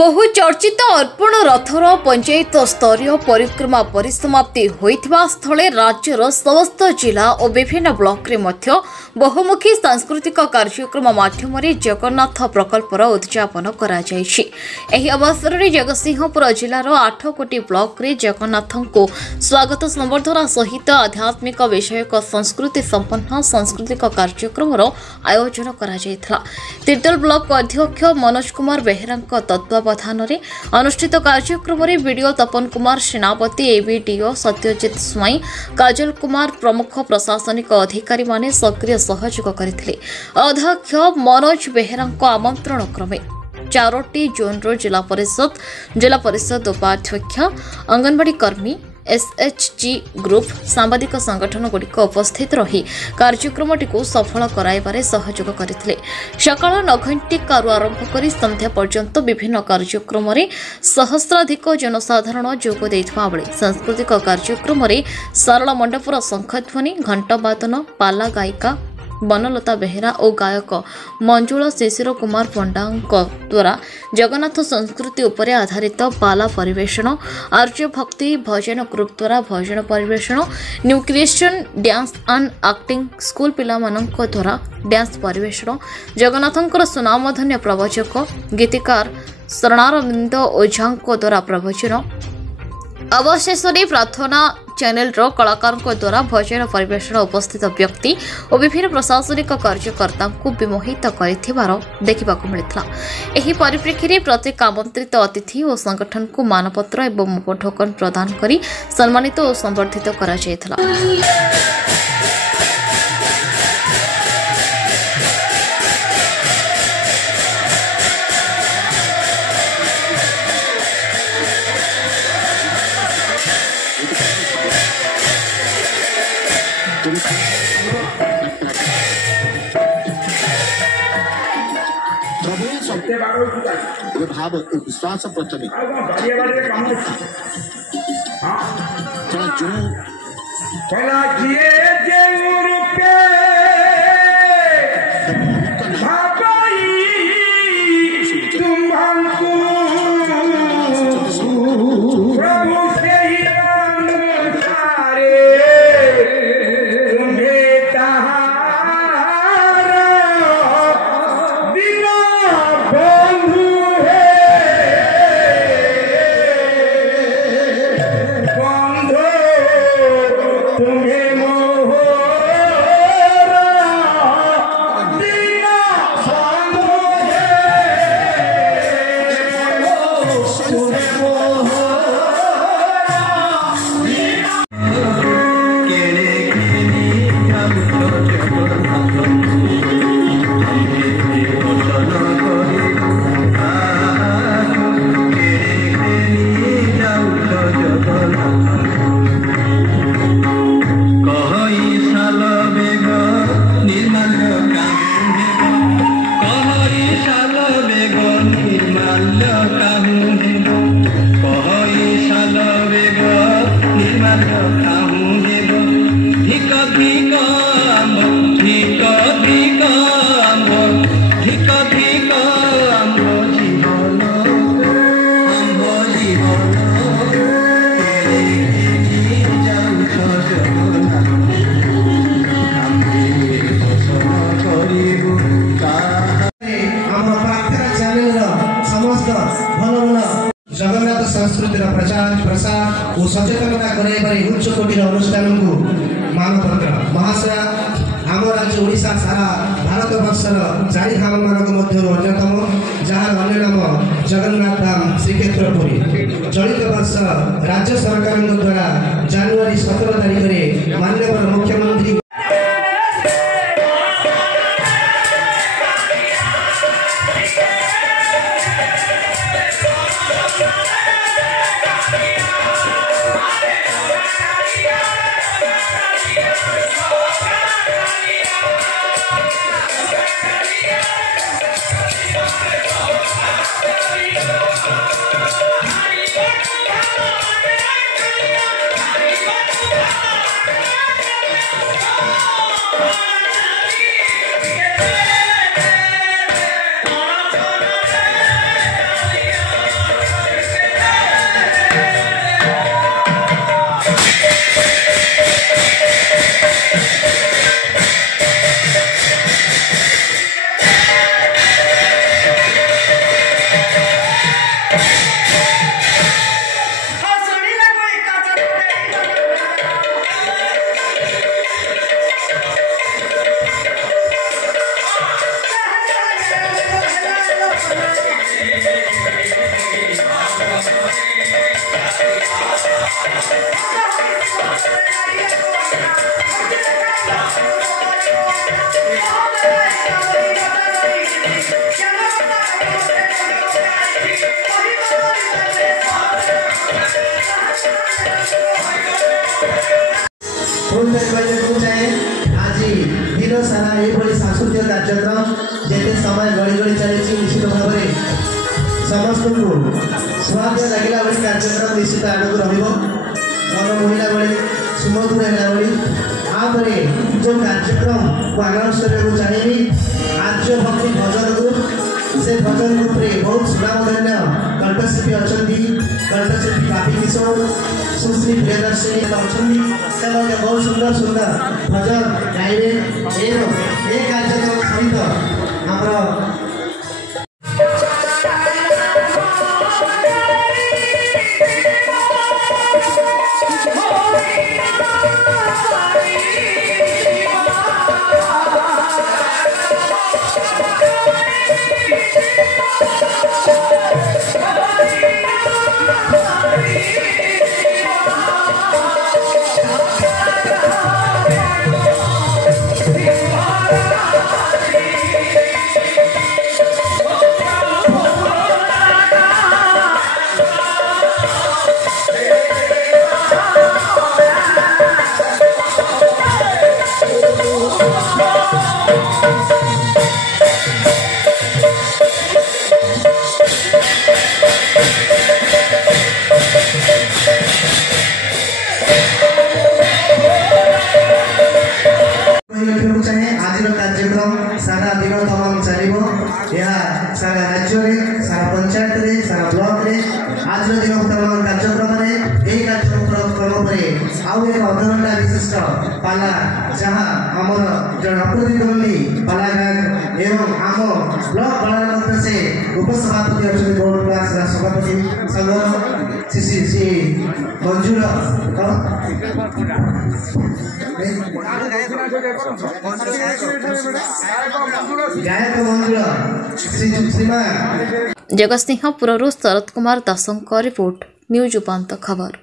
बहु चर्चित अर्पण रथर पंचायत स्तरीय परिक्रमा परिसमाप्ति होइथिबा स्थले राज्यर समस्त जिला और विभिन्न ब्लॉक रे मध्य बहुमुखी सांस्कृतिक कार्यक्रम माध्यम जगन्नाथ प्रकल्पर उद्यापन करा जायछि। एही अवसर में जगतसिंहपुर जिलार 8 कोटी ब्लॉक रे जगन्नाथ को स्वागत संबर्धना सहित आध्यात्मिक विषयक संस्कृति संपन्न सांस्कृतिक कार्यक्रम आयोजन करा जायथिला। तिर्तोल ब्लॉक अध्यक्ष मनोज कुमार बेहेरा तत्वावधान में अनुष्ठित कार्यक्रम में वीडियो तपन कुमार सेनापति एबीडीओ सत्यजित स्वाई काजल कुमार प्रमुख प्रशासनिक अधिकारी माने सक्रिय सहयोग करथिले। अध्यक्ष मनोज बेहेरा आमंत्रण क्रमे 4टी जोन जिला परिषद उपाध्यक्ष अंगनवाड़ी कर्मी एसएचजी ग्रुप सांबादिक संगठन गुड़िक उपस्थित रही कार्यक्रमटी को सफल कराइबारे सहयोग करथिले। सकाळ 9 घंटिकारू आरंभ करी संध्या पर्यंत विभिन्न कार्यक्रम में सहस्राधिक जनसाधारण जोग देइथबा बेले सांस्कृतिक कार्यक्रम में सरल मंडपर शंखध्वनि घंटवादन पाला गायिका बनलता बेहेरा और गायक मंजुला शिशिर कुमार पंडा द्वारा जगन्नाथ संस्कृति उपरे आधारित पाला परिवेषण आर्य भक्ति भजन ग्रुप द्वारा भजन परिवेषण new creation dance and acting school पिला मानक द्वारा डांस परिवेषण जगन्नाथंकर सुनामधन्य प्रवचक गीतिकार शरणारविंद ओझा द्वारा प्रवचन अवशेष प्रार्थना चैनल कलाकार द्वारा भजन परिवेषण उपस्थित व्यक्ति और विभिन्न प्रशासनिक कार्यकर्ता को विमोहित देखा मिलता। एही परिप्रेक्षी में प्रत्येक आमंत्रित अतिथि और संगठन को मानपत्र एवं टोकन प्रदान कर सम्मानित और संबर्धित करा जायथिला। ये भाव विश्वास प्रचलित जगन्नाथ संस्कृति प्रचार प्रसार और सचेतनता कराई उच्च कोटीर अनुष्ठान को मानपत्र महाशय आम राज्य ओडिशा सारा भारत वर्षर 4 धाम मानक मध्य अन्यतम जहार अन्य नाम जगन्नाथ धाम श्रीक्षेत्र पुरी। चलित वर्ष राज्य सरकार द्वारा जनवरी 17 तारिख में माननीय मुख्यमंत्री आज दिन सारा ये सांस्कृतिक कार्यक्रम जिते समय गड़ी गड़ी चली निश्चित भाव में समस्त को स्वाद लगे भाई कार्यक्रम निश्चित आड़ को मनमोहिला भाई सुमधुर है भाई जो कार्यक्रम को आनाउंस करने चाहिए आज भक्ति भजन ग्रुप से भजन ग्रुप रे बहुत सुनामधन्य कंठशिल्पी अच्छा कंठशिल्पी काफी किशोर सुश्री प्रियदर्शिनी अच्छा बहुत सुंदर सुंदर भजन गाइबे ए कार्यक्रम सहित आम कार्यक्रम सारा दिन तमाम चलो यह सारा राज्य में सारा पंचायत में सारा ब्लॉक में आज दिन तमाम कार्यक्रम में कार्यक्रम आउ एक अधघंटा विशिष्ट पाला जहाँ आमर जन अप्रतिद्वंदी पाला गायक एवं आम ब्लॉक बड़ा से उपसभापति अच्छे बोर्ड क्लास सभापति संघ श्री मंजूर गायक मंजूर श्रीमान जगतसिंहपुर शरद कुमार दासों का रिपोर्ट न्यूज उपांत खबर।